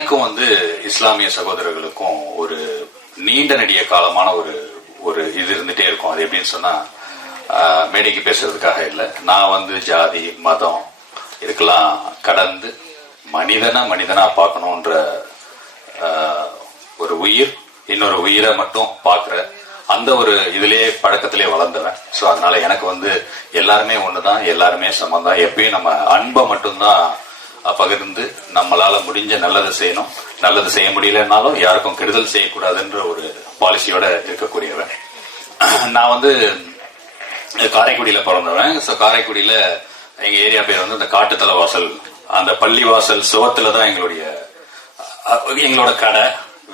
எனக்கும் வந்து இஸ்லாமிய சகோதரர்களுக்கும் ஒரு நீண்ட நெடிய காலமான ஒரு ஒரு இது இருந்துட்டே இருக்கும். அது எப்படின்னு சொன்னா மேடைக்கு பேசுறதுக்காக இல்லை. நான் வந்து ஜாதி மதம் இதுக்கெல்லாம் கடந்து மனிதனா மனிதனா பார்க்கணுன்ற ஒரு உயிர் இன்னொரு உயிரை மட்டும் பார்க்குற அந்த ஒரு இதுலயே பழக்கத்திலே வளர்ந்துவேன் ஸோ அதனால எனக்கு வந்து எல்லாருமே தான் எல்லாருமே சமம் எப்பயும் நம்ம அன்பை மட்டும்தான் பகிர்ந்து நம்மளால முடிஞ்ச நல்லது செய்யணும். நல்லது செய்ய முடியலன்னாலும் யாருக்கும் கெடுதல் செய்யக்கூடாதுன்ற ஒரு பாலிசியோட இருக்கக்கூடியவன். நான் வந்து காரைக்குடியில பிறந்தவன். ஸோ காரைக்குடியில எங்க ஏரியா பேர் வந்து இந்த காட்டுத்தலை வாசல். அந்த பள்ளிவாசல் சுவத்துல தான் எங்களுடைய எங்களோட கடை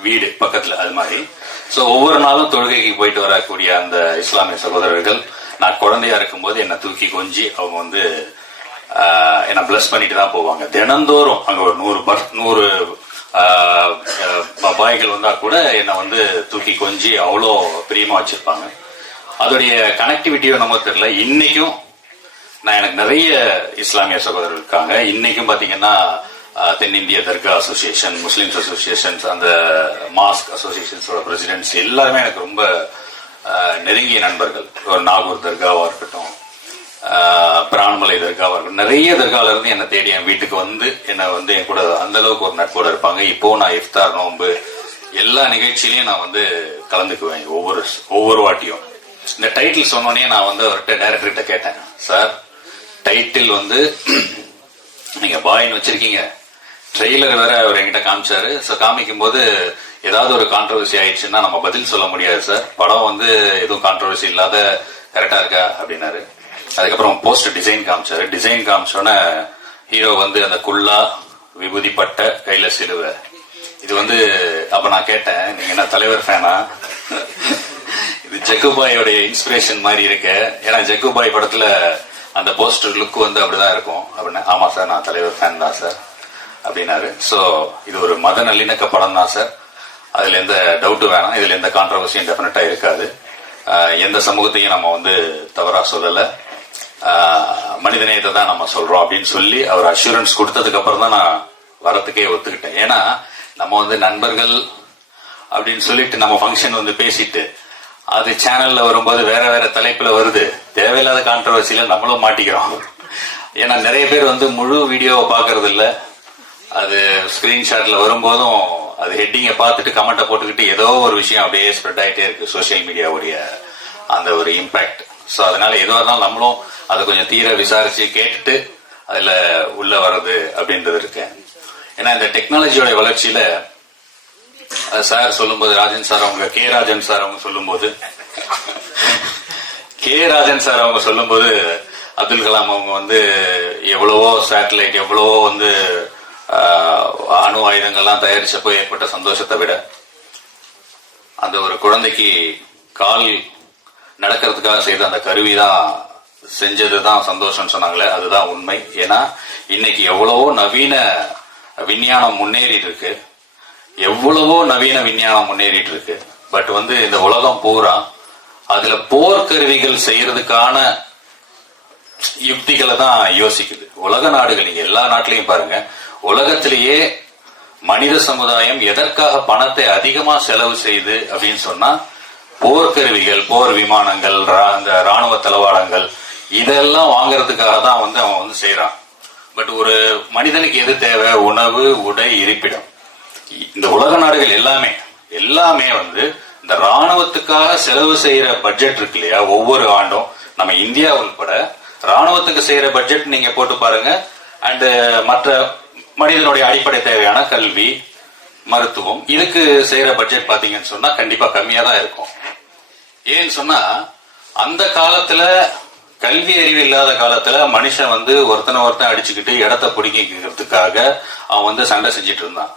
வீடு பக்கத்துல அது மாதிரி. ஸோ ஒவ்வொரு நாளும் தொழுகைக்கு போயிட்டு வரக்கூடிய அந்த இஸ்லாமிய சகோதரர்கள் நான் குழந்தையா இருக்கும்போது என்னை தூக்கி கொஞ்சி அவங்க வந்து என்னை பிளஸ் பண்ணிட்டு தான் போவாங்க. தினந்தோறும் அங்க ஒரு நூறு பர் நூறு பாய்கள் வந்தா கூட என்னை வந்து தூக்கி கொஞ்சி அவ்வளோ பிரியமா வச்சிருப்பாங்க. அதோடைய கனெக்டிவிட்டியோ நம்ம தெரியல. இன்னைக்கும் நான் எனக்கு நிறைய இஸ்லாமிய சகோதரர் இருக்காங்க. இன்னைக்கும் பாத்தீங்கன்னா தென்னிந்திய தர்கா அசோசியேஷன் முஸ்லிம்ஸ் அசோசியேஷன்ஸ் அந்த மாஸ்க் அசோசியேஷன்ஸோட பிரசிடென்ட்ஸ் எல்லாருமே எனக்கு ரொம்ப நெருங்கிய நண்பர்கள். ஒரு நாகூர் தர்காவா இருக்கட்டும் பிரான்மலை தர்காவா இருக்கட்டும். நிறைய தர்கால இருந்து என்னை தேடி என் வீட்டுக்கு வந்து என்னை வந்து என் கூட அந்த அளவுக்கு ஒரு நட்போட இருப்பாங்க. இப்போ நான் இஃப்தார் நோன்பு எல்லா நிகழ்ச்சியிலையும் நான் வந்து கலந்துக்குவேன். ஒவ்வொரு ஒவ்வொரு வாட்டியும். இந்த டைட்டில் சொன்னோடனே நான் வந்து அவர்கிட்ட டைரக்டர்கிட்ட கேட்டேன். சார் டைட்டில் வந்து நீங்க பாயின்னு வச்சிருக்கீங்க. ட்ரெய்லர் வேற அவர் என்கிட்ட காமிச்சாரு. ஸோ காமிக்கும் போது ஏதாவது ஒரு கான்ட்ரவர்சி ஆயிடுச்சுன்னா நம்ம பதில் சொல்ல முடியாது சார் படம் வந்து எதுவும் கான்ட்ரவர்சி இல்லாத கரெக்டா இருக்கா? அப்படின்னாரு. அதுக்கப்புறம் போஸ்ட் டிசைன் காமிச்சாரு. டிசைன் காமிச்சோன்னே ஹீரோ வந்து அந்த குல்லா விபூதி பட்ட கையில சிலுவை. இது வந்து அப்ப நான் கேட்டேன் நீங்க என்ன தலைவர் ஃபேனா இது ஜக்குபாயோடைய இன்ஸ்பிரேஷன் மாதிரி இருக்கு. ஏன்னா ஜக்குபாய் படத்துல அந்த போஸ்டர் லுக் வந்து அப்படிதான் இருக்கும். அப்படின்னு ஆமா சார் நான் தலைவர் ஃபேன் தான் சார். அப்படின்னாரு. சோ இது ஒரு மத நல்லிணக்க படம் தான் சார். அதுல எந்த டவுட்டும் வேணாம். இதுல எந்த கான்ட்ரவர்சியும் டெஃபினட்டா இருக்காது. எந்த சமூகத்தையும் நம்ம வந்து தவறா சொல்லலை. மனிதநேயத்தை தான் நம்ம சொல்றோம் அப்படின்னு சொல்லி அவர் அஷூரன்ஸ் கொடுத்ததுக்கு அப்புறம் தான் நான் வரத்துக்கே ஒத்துக்கிட்டேன். ஏன்னா நம்ம வந்து நண்பர்கள் அப்படின்னு சொல்லிட்டு நம்ம ஃபங்க்ஷன் வந்து பேசிட்டு அது சேனல்ல வரும்போது வேற வேற தலைப்புல வருது. தேவையில்லாத கான்ட்ரவர்சியில நம்மளும் மாட்டிக்கிறோம். ஏன்னா நிறைய பேர் வந்து முழு வீடியோவை பாக்குறது இல்ல அது ஸ்கிரீன்ஷாட்ல வரும்போதும் அது ஹெட்டிங்கை பார்த்துட்டு கமெண்ட்டை போட்டுக்கிட்டு ஏதோ ஒரு விஷயம் அப்படியே ஸ்ப்ரெட் ஆகிட்டே இருக்கு சோஷியல் மீடியாவுடைய அந்த ஒரு இம்பாக்ட் ஸோ அதனால எதுவாக இருந்தாலும் நம்மளும் அதை கொஞ்சம் தீர விசாரிச்சு கேட்டுட்டு அதில் உள்ள வர்றது அப்படின்றது இருக்கு. ஏன்னா இந்த டெக்னாலஜியோட வளர்ச்சியில அது சார் சொல்லும்போது ராஜன் சார் அவங்க கே ராஜன் சார் அவங்க சொல்லும்போது கே ராஜன் சார் அவங்க சொல்லும்போது அப்துல் கலாம் அவங்க வந்து எவ்வளவோ சேட்டலைட் எவ்வளவோ வந்து அணு ஆயுதங்கள்லாம் தயாரிச்சப்போ ஏற்பட்ட சந்தோஷத்தை விட அந்த ஒரு குழந்தைக்கு கால் நடக்கிறதுக்காக செய்த அந்த கருவி தான் செஞ்சது தான் சந்தோஷம்னு சொன்னாங்களே அதுதான் உண்மை. ஏன்னா இன்னைக்கு எவ்வளவோ நவீன விஞ்ஞானம் முன்னேறிட்டு இருக்கு எவ்வளவோ நவீன விஞ்ஞானம் முன்னேறிட்டு இருக்கு பட் வந்து இந்த உலகம் பூரா அதுல போர்க்கருவிகள் செய்யறதுக்கான யுக்திகளை தான் யோசிக்குது. உலக நாடுகள் நீங்க எல்லா நாட்டிலையும் பாருங்க. உலகத்திலேயே மனித சமுதாயம் எதற்காக பணத்தை அதிகமா செலவு செய்து அப்படின்னு சொன்னா போர்க்கருவிகள் போர் விமானங்கள் ரா- ராணுவ தளவாடங்கள் இதெல்லாம் வாங்குறதுக்காக தான் வந்து அவன் வந்து செய்யறான் பட் ஒரு மனிதனுக்கு எது தேவை? உணவு உடை இருப்பிடம். இந்த உலக நாடுகள் எல்லாமே எல்லாமே வந்து இந்த ராணுவத்துக்காக செலவு செய்யற பட்ஜெட் இருக்கு இல்லையா? ஒவ்வொரு ஆண்டும் நம்ம இந்தியா உள்பட ராணுவத்துக்கு செய்யற பட்ஜெட் நீங்க போட்டு பாருங்க. அண்ட் மற்ற மனிதனுடைய அடிப்படை தேவையான கல்வி மருத்துவம் இதுக்கு செய்யற பட்ஜெட் பாத்தீங்கன்னு சொன்னா கண்டிப்பா கம்மியா தான் இருக்கும். ஏன்னு சொன்னா அந்த காலத்துல கல்வி அறிவு இல்லாத காலத்துல மனுஷன் வந்து ஒருத்தனை ஒருத்தன் அடிச்சுக்கிட்டு இடத்த பிடிக்கிறதுக்காக அவன் வந்து சண்டை செஞ்சுட்டு இருந்தான்.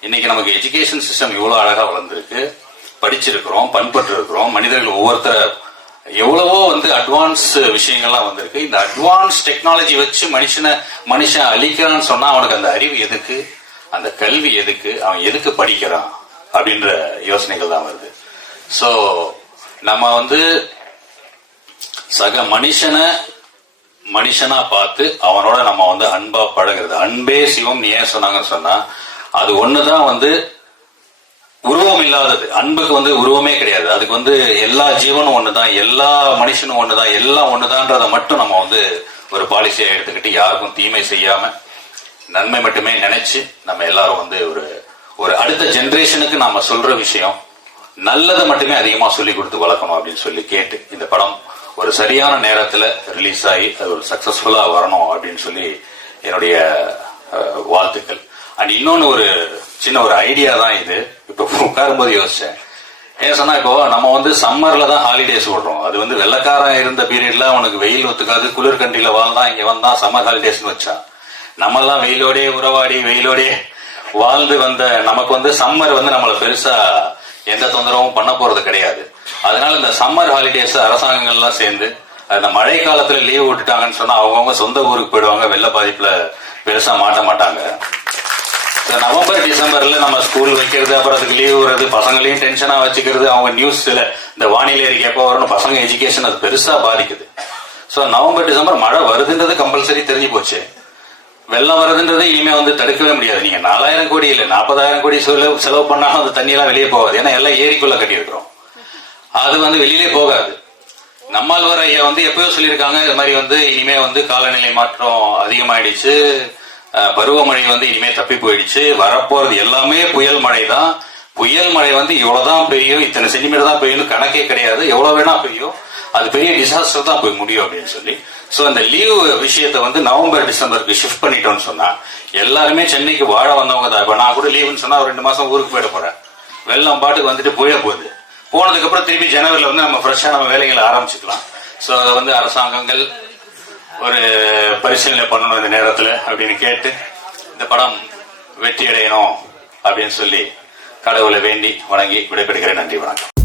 இன்னைக்கு நமக்கு எஜுகேஷன் சிஸ்டம் இவ்வளவு அழகா வளர்ந்துருக்கு. படிச்சிருக்கிறோம் பண்பட்டு இருக்கிறோம் மனிதர்கள் ஒவ்வொருத்தர எவ்வளவோ வந்து அட்வான்ஸ் விஷயங்கள்லாம் வந்திருக்கு. இந்த அட்வான்ஸ் டெக்னாலஜி வச்சு மனுஷனை மனுஷன் அழிக்கிறான்னு சொன்னா அவனுக்கு அந்த அறிவு எதுக்கு? அந்த கல்வி எதுக்கு? அவன் எதுக்கு படிக்கிறான்? அப்படின்ற யோசனைகள் தான் வருது. சோ நம்ம வந்து சக மனுஷனை மனுஷனா பார்த்து அவனோட நம்ம வந்து அன்பா பழகுறது. அன்பே சிவம் ஏன் சொன்னாங்கன்னு சொன்னா அது ஒண்ணுதான் வந்து உருவம் இல்லாதது. அன்புக்கு வந்து உருவமே கிடையாது. அதுக்கு வந்து எல்லா ஜீவனும் ஒண்ணுதான் எல்லா மனுஷனும் ஒண்ணுதான் எல்லாம் ஒண்ணுதான்றதை மட்டும் நம்ம வந்து ஒரு பாலிசியா எடுத்துக்கிட்டு யாருக்கும் தீமை செய்யாம நன்மை மட்டுமே நினைச்சு நம்ம எல்லாரும் வந்து ஒரு ஒரு அடுத்த ஜென்ரேஷனுக்கு நாம சொல்ற விஷயம் நல்லதை மட்டுமே அதிகமா சொல்லி கொடுத்து வளர்க்கணும் அப்படின்னு சொல்லி கேட்டு இந்த படம் ஒரு சரியான நேரத்துல ரிலீஸ் ஆகி அது ஒரு சக்சஸ்ஃபுல்லா வரணும் அப்படின்னு சொல்லி என்னுடைய வாழ்த்துக்கள். அண்ட் இன்னொன்னு ஒரு சின்ன ஒரு ஐடியா தான் இது. இப்போ உட்காரும்போது யோசிச்சேன். ஏன் சொன்னா இப்போ நம்ம வந்து சம்மர்ல தான் ஹாலிடேஸ் விடுறோம். அது வந்து வெள்ளக்காரன் இருந்த பீரியட்ல அவனுக்கு வெயில் ஒத்துக்காது குளிர் கண்டியில வாழ்ந்தான் இங்க வந்தான் சம்மர் ஹாலிடேஸ்னு வச்சான். நம்மெல்லாம் வெயிலோடே உறவாடி வெயிலோடே வாழ்ந்து வந்த நமக்கு வந்து சம்மர் வந்து நம்மளை பெருசா எந்த தொந்தரவும் பண்ண போறது கிடையாது. அதனால இந்த சம்மர் ஹாலிடேஸ் அரசாங்கங்கள்லாம் சேர்ந்து அந்த மழை காலத்துல லீவ் விட்டுட்டாங்கன்னு சொன்னா அவங்கவுங்க சொந்த ஊருக்கு போயிடுவாங்க வெள்ள பாதிப்புல பெருசா மாட்ட மாட்டாங்க. நவம்பர் டிசம்பர்ல நம்ம ஸ்கூல் வைக்கிறது அப்புறம் அதுக்கு லீவ் விடுறது பசங்களையும் டென்ஷனா வச்சுக்கிறது அவங்க நியூஸ்ல இந்த வானிலை அறிக்கை எப்போ வரணும் பசங்க எஜுகேஷன் அது பெருசா பாதிக்குது. சோ நவம்பர் டிசம்பர் மழை வருதுன்றது கம்பல்சரி தெரிஞ்சு போச்சு. வெள்ளம் வருதுன்றதை இனிமே வந்து தடுக்கவே முடியாது. நீங்க நாலாயிரம் கோடி இல்ல நாற்பதாயிரம் கோடி செலவு செலவு பண்ணாலும் அந்த தண்ணியெல்லாம் வெளியே போகாது. ஏன்னா எல்லாம் ஏரிக்குள்ள கட்டி இருக்கிறோம் அது வந்து வெளியிலே போகாது. நம்மாழ்வார் ஐயா வந்து எப்பயோ சொல்லியிருக்காங்க இது மாதிரி வந்து இனிமே வந்து காலநிலை மாற்றம் அதிகமாயிடுச்சு. பருவமழை வந்து இனிமே தப்பி போயிடுச்சு. வரப்போறது எல்லாமே புயல் மழை தான். புயல் மழை வந்து இவ்வளவுதான் பெய்யும் இத்தனை சென்டிமீட்டர் தான் பெய்யும் கணக்கே கிடையாது. எவ்வளவு வேணா பெய்யும். அது பெரிய டிசாஸ்டர் தான் போய் முடியும் அப்படின்னு சொல்லி. ஸோ அந்த லீவ் விஷயத்தை வந்து நவம்பர் டிசம்பருக்கு ஷிஃப்ட் பண்ணிட்டோம்னு சொன்னா எல்லாருமே சென்னைக்கு வாழ வந்தவங்க தான். இப்ப நான் கூட லீவுன்னு சொன்னா ஒரு ரெண்டு மாசம் ஊருக்கு போயிட போறேன். வெள்ளம் பாட்டுக்கு வந்துட்டு போயே போகுது. போனதுக்கு அப்புறம் திருப்பி ஜனவரில வந்து நம்ம ஃப்ரெஷ்ஷா நம்ம வேலைகளை ஆரம்பிச்சுக்கலாம். சோ அதை வந்து அரசாங்கங்கள் ஒரு பரிசீலனை பண்ணணும் இந்த நேரத்துல அப்படின்னு கேட்டு இந்த படம் வெற்றி அடையணும் அப்படின்னு சொல்லி கடவுளை வேண்டி வணங்கி விடைபெறுகிறேன். நன்றி வணக்கம்.